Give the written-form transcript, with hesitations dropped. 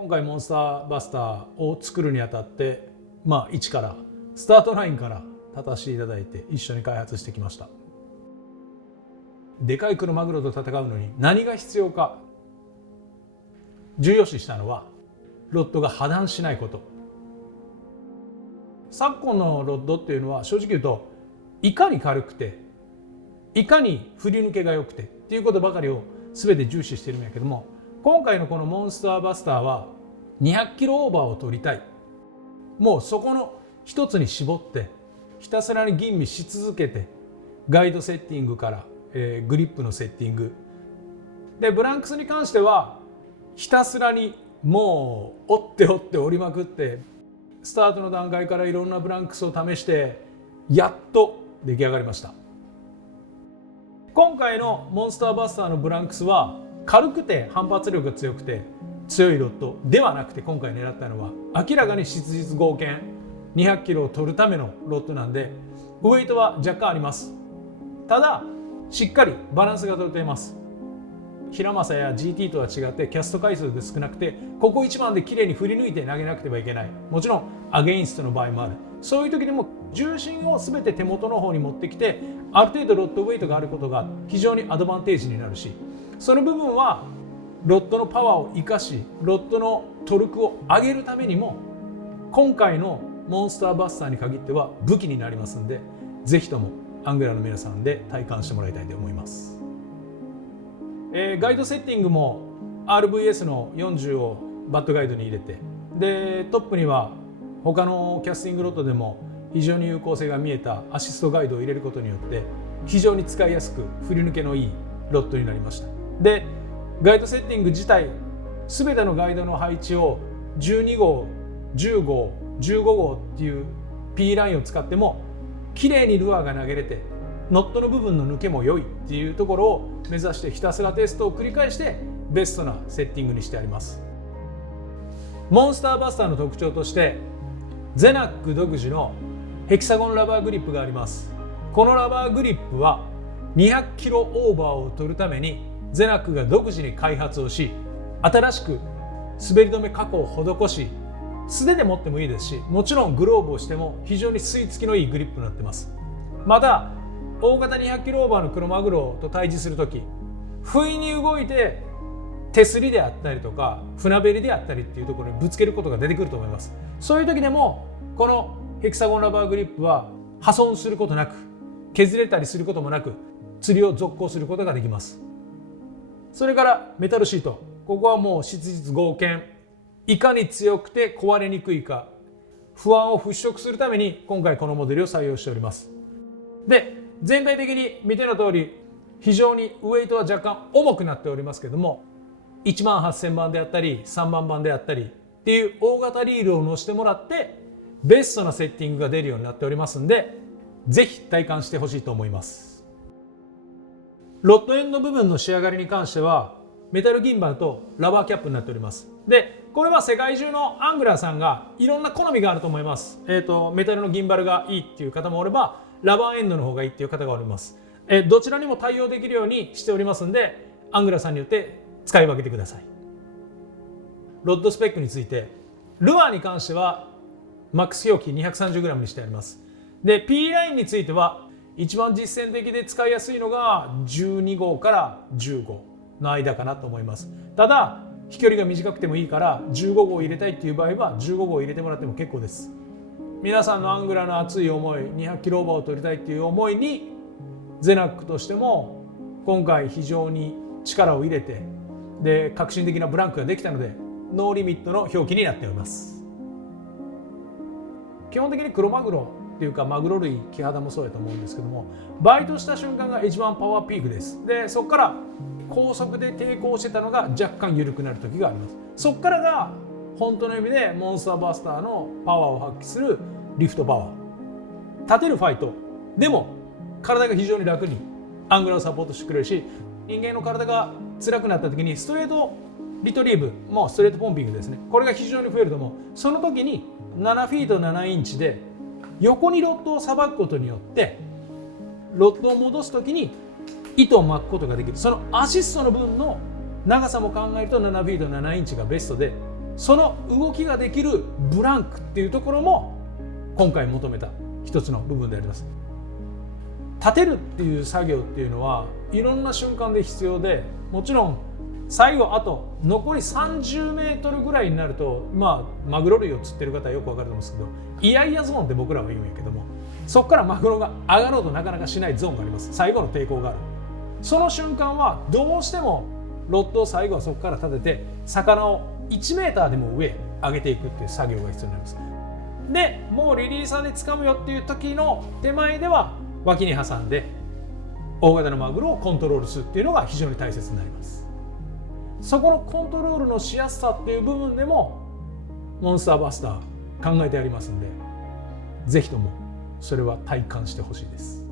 今回モンスターバスターを作るにあたって、一からスタートラインから立たせていただいて一緒に開発してきました。でかいクロマグロと戦うのに何が必要か、重要視したのはロッドが破断しないこと。昨今のロッドっていうのは正直言うと、いかに軽くていかに振り抜けが良くてっていうことばかりを全て重視してるんやけども、今回のこのモンスターバスターは200キロオーバーを取りたい、もうそこの一つに絞ってひたすらに吟味し続けて、ガイドセッティングから、グリップのセッティングで、ブランクスに関してはひたすらにもう折って折りまくって、スタートの段階からいろんなブランクスを試してやっと出来上がりました。今回のモンスターバスターのブランクスは軽くて反発力が強くて強いロッドではなくて、今回狙ったのは明らかに質実剛健200キロを取るためのロッドなんで、ウェイトは若干あります。ただしっかりバランスが取れています。平正や GT とは違ってキャスト回数で少なくて、ここ一番で綺麗に振り抜いて投げなくてはいけない。もちろんアゲインストの場合もある。そういう時でも重心を全て手元の方に持ってきて、ある程度ロッドウェイトがあることが非常にアドバンテージになるし、その部分はロッドのパワーを生かし、ロッドのトルクを上げるためにも今回のモンスターバスターに限っては武器になりますんで、ぜひともアングラの皆さんで体感してもらいたいと思います。ガイドセッティングも RVS の40をバットガイドに入れて、でトップには他のキャスティングロッドでも非常に有効性が見えたアシストガイドを入れることによって非常に使いやすく振り抜けのいいロッドになりました。でガイドセッティング自体、全てのガイドの配置を12号10号15号っていう P ラインを使っても綺麗にルアーが投げれて、ノットの部分の抜けも良いっていうところを目指してひたすらテストを繰り返してベストなセッティングにしてあります。モンスターバスターの特徴としてゼナック独自のヘキサゴンラバーグリップがあります。このラバーグリップは200キロオーバーを取るためにゼナックが独自に開発をし、新しく滑り止め加工を施し、素手で持ってもいいですし、もちろんグローブをしても非常に吸い付きのいいグリップになっています。また大型200キロオーバーのクロマグロと対峙するとき、不意に動いて手すりであったりとか船べりであったりっていうところにぶつけることが出てくると思います。そういう時でもこのヘキサゴンラバーグリップは破損することなく、削れたりすることもなく釣りを続行することができます。それからメタルシート、ここはもう質実剛健、いかに強くて壊れにくいか不安を払拭するために今回このモデルを採用しております。で全体的に見ての通り非常にウエイトは若干重くなっておりますけども、18000番であったり3万番であったりっていう大型リールを乗せてもらってベストなセッティングが出るようになっておりますんで、ぜひ体感してほしいと思います。ロッドエンド部分の仕上がりに関してはメタルギンバルとラバーキャップになっております。でこれは世界中のアングラーさんがいろんな好みがあると思います。メタルのギンバルがいいっていう方もおれば、ラバーエンドの方がいいっていう方がおります。どちらにも対応できるようにしておりますんで、アングラーさんによって使い分けてください。ロッドスペックについて、ルアーに関してはマックス表記 230g にしてあります。で P ラインについては一番実践的で使いやすいのが12号から10号の間かなと思います。ただ飛距離が短くてもいいから15号を入れたいっていう場合は15号を入れてもらっても結構です。皆さんのアングラーの熱い思い、200キロオーバーを取りたいっていう思いにゼナックとしても今回非常に力を入れて、で革新的なブランクができたのでノーリミットの表記になっております。基本的にクロマグロっていうかマグロ類、キハダもそうやと思うんですけども、バイトした瞬間が一番パワーピークです。でそこから高速で抵抗してたのが若干緩くなる時があります。そこからが本当の意味でモンスターバスターのパワーを発揮するリフトパワー。立てるファイトでも体が非常に楽にアングラをサポートしてくれるし、人間の体が辛くなった時にストレートリトリーブ、もうストレートポンピングですね、これが非常に増えると思う。その時に7フィート7インチで横にロッドをさばくことによってロッドを戻す時に糸を巻くことができる。そのアシストの分の長さも考えると7フィート7インチがベストで、その動きができるブランクっていうところも今回求めた一つの部分であります。立てるっていう作業っていうのはいろんな瞬間で必要で、もちろん最後あと残り30メートルぐらいになると、マグロ類を釣ってる方はよく分かると思うんですけど、イヤイヤゾーンって僕らは言うんやけども、そこからマグロが上がろうとなかなかしないゾーンがあります。最後の抵抗がある。その瞬間はどうしてもロッドを最後はそこから立てて魚を1メーターでも上へ上げていくっていう作業が必要になります。でもうリリーサーで掴むよっていう時の手前では脇に挟んで大型のマグロをコントロールするっていうのが非常に大切になります。そこのコントロールのしやすさっていう部分でもモンスターバスター考えてありますんで、ぜひともそれは体感してほしいです。